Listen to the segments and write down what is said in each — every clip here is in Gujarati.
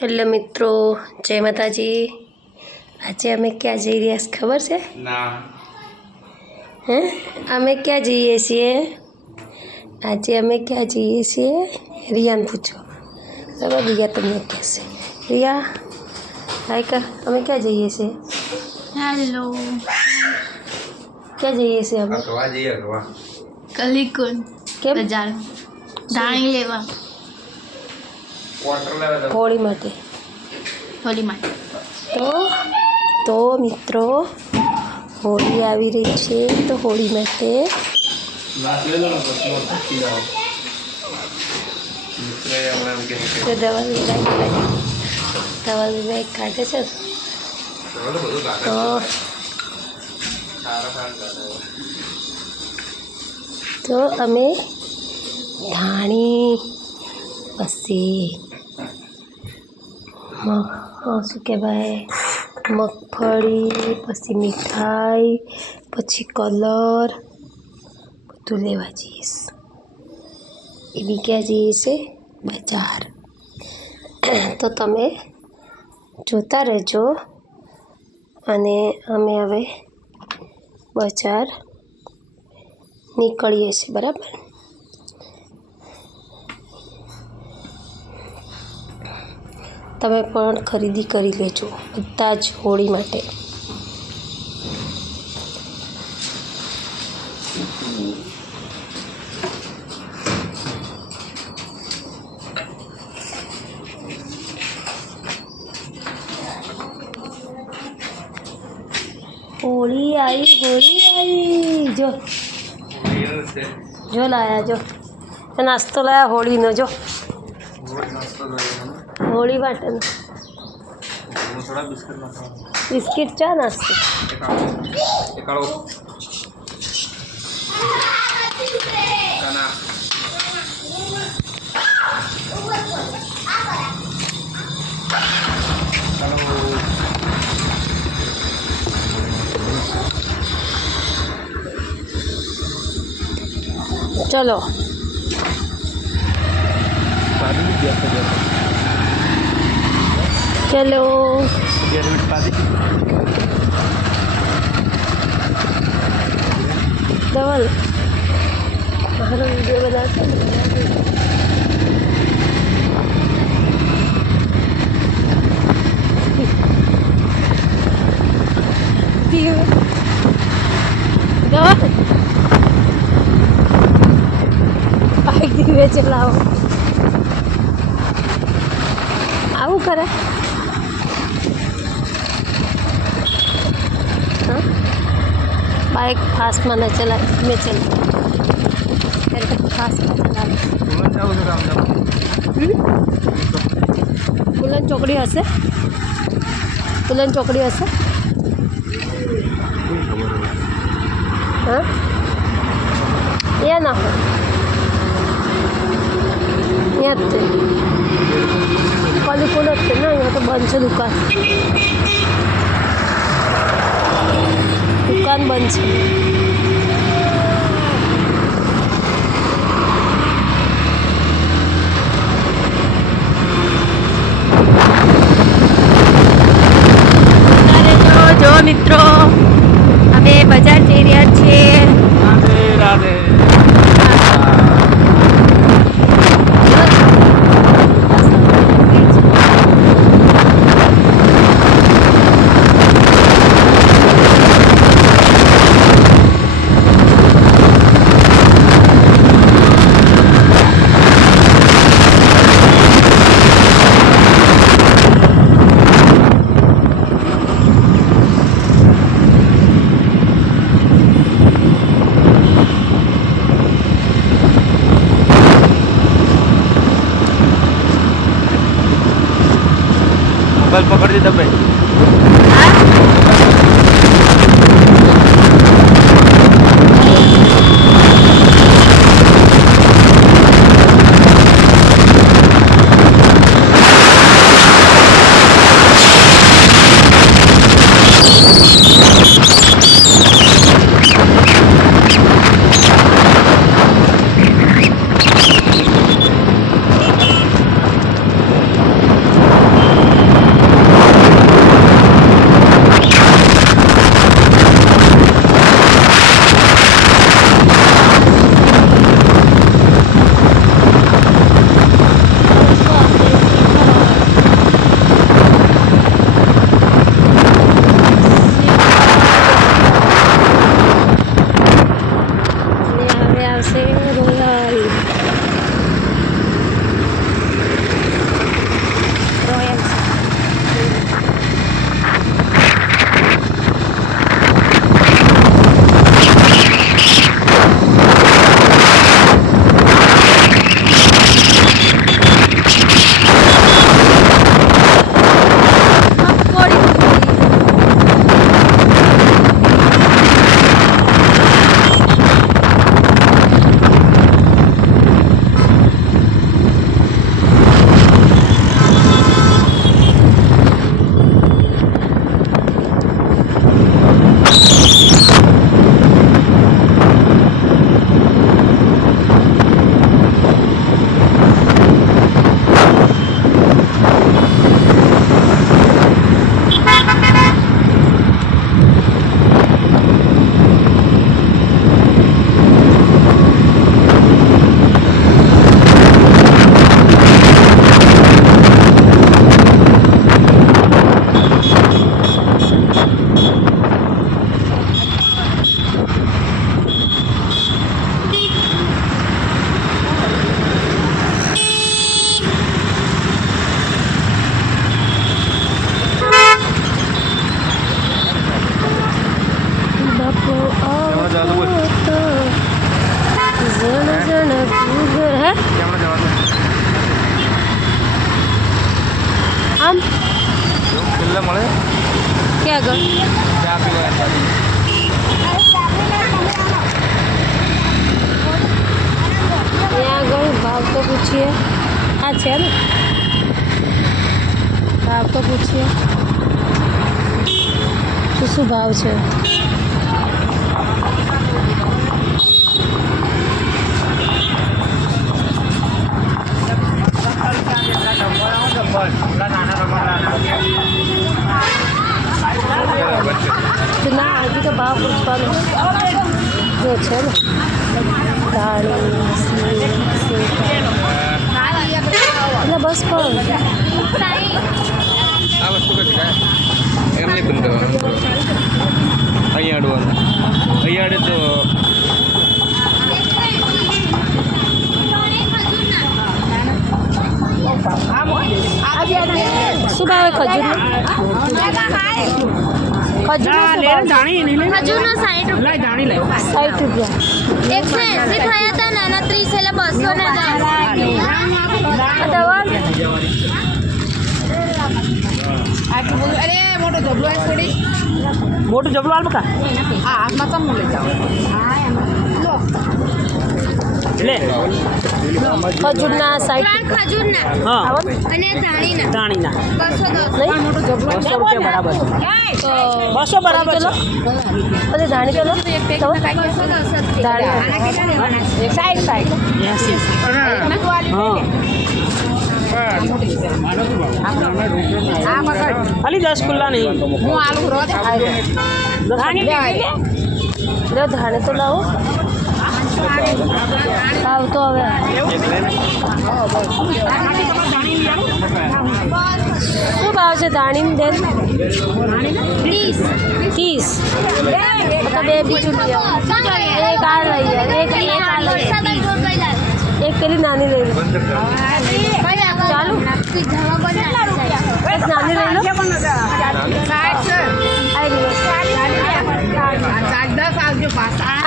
हेलो मित्रों, जय माताजी। आज अमे क्या जई रह्या छे खबर छे? ना हैं अमे क्या जईए छीए? आज अमे क्या जईए छीए? रिया ने पूछो। चलो रिया તમને કહેશે। रिया हाय कर, अमे क्या जईए छे? हेलो क्या जईए छे अमे? अगवा जी अगवा कलिकुन કેમ? બજાર ધાણી લેવા क्वार्टर लेवा दो હોળી માટે। હોલી માટે તો મિત્રો હોળી આવી રહી છે, તો હોળી માટે नाच ले लो ना बस नो थकी जाओ मित्र हमने के તો દવા વિભાગ કાઢે છે ને, चलो બધું તો કાઢે સારા સારા તો અમે ધાણી પછી શું કહેવાય મગફળી, પછી મીઠાઈ, પછી કલર બધું લેવા જઈએ છીએ। એ બી ક્યાં જઈએ છે? બજાર। તો તમે જોતા રહેજો અને અમે હવે બજાર નીકળીએ છીએ, બરાબર? તમે પણ ખરીદી કરી લેજો બધા જ હોળી માટે। હોળી आई जो जो लाया जो नास्तो लाया होली नो जो होली માટે थोड़ा बिस्किट ना बिस्किट चा नास्तो एकाड़ो काना चलो चलो डबल मारो वीडियो बनाते बाइक धीरे चलाओ आવું કરે हाँ बाइक फास्ट में न चला में चल फास्ट में चला पुलन चौकड़ी हसे पुलन चौकड़ी हसे हाँ या ना हो यहाँ खाली कोण असते ना, यहाँ तो बंद है दुकान बंद है। जो मित्रों अमे बजार जई रह्या छे। राधे राधे मोबाइल पकड़ दी दबे પેલા મળે ક્યાં આગળ? ચા પીવા ત્યાં આગળ ભાવ તો પૂછીએ. હા છે ને, ભાવ તો પૂછીએ શું ભાવ છે. ના હજી તો ભાવ પૂછવાનો જો છે ને. દાળી એટલે બસ પણ આ વસ્તુ કઈ એમ નહીં બંધ કરવાનું. અહીંયા અડવાનું. અહીંયા અડે તો શું ભાવે ખજૂરનું? ખજૂરનો 60 રૂપિયા. 60 રૂપિયા. 180 થયા હતા ને એના 30 એટલે 210. મોટું જબલું હાલ બકા. હા હાથમાં કમ લઈ જાઓ. લે ખજૂરના 60 ત્રણ ખજૂરના હા અને ધાણીના દાણીના 210. મોટું જબલું 200 રૂપિયા બરાબર. તો 200 બરાબર છે. અને ધાણી પેલો 210. ધાણી 60 ખાલી 10 ખુલ્લા નહીં. હું આલુ રોજ ધાણી તો લાવો. ભાવ તો હવે શું ભાવ છે ધાણીની બેન? 30. તો બે બીજું લઈ આવો. એક આ લઈ આવો. એક આ લઈ આવો. એક પેલી નાની લઈ લો. ચાલુ એક નાની લઈ લો.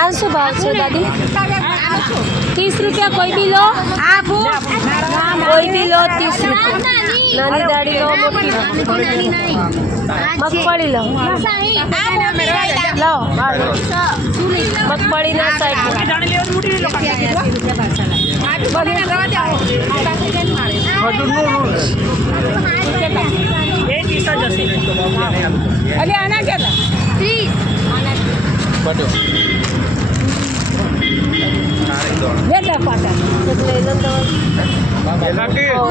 આ શું ભાવ છે દાદી? 30 રૂપિયા. કોઈ બી લો. કોઈ બી લો 30 રૂપિયા. નાની દાડી લો, મોટી લો. મગફળી લો. લો મગફળીના 60.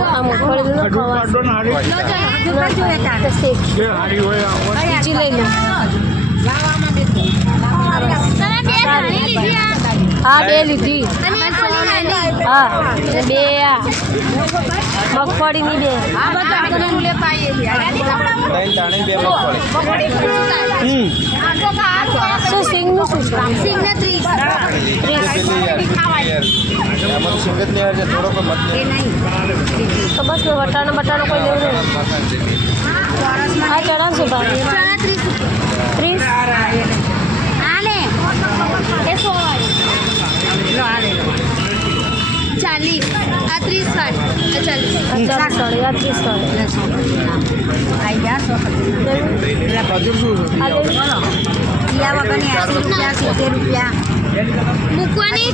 આ મગફળી લો બીજી લઈ લો. હા બે લીધી. હા બે આ મગફળીની બે. શું સિંગનું શું છે? સિંગને 30. તો બસ વટાણા બટાણા કોઈ લેવું નહીં. આ ચણા શું ભાવ? ચણા 30. 30. આને એ 100 વાળી 40. આ 30 વાળી આ 40. 30 રૂપિયા. મૂકવાની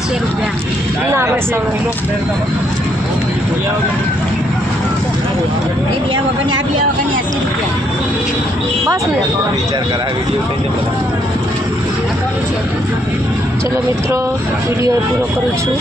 ના બસ હવે. બસ ને. ચલો મિત્રો વિડીયો પૂરો કરું છું.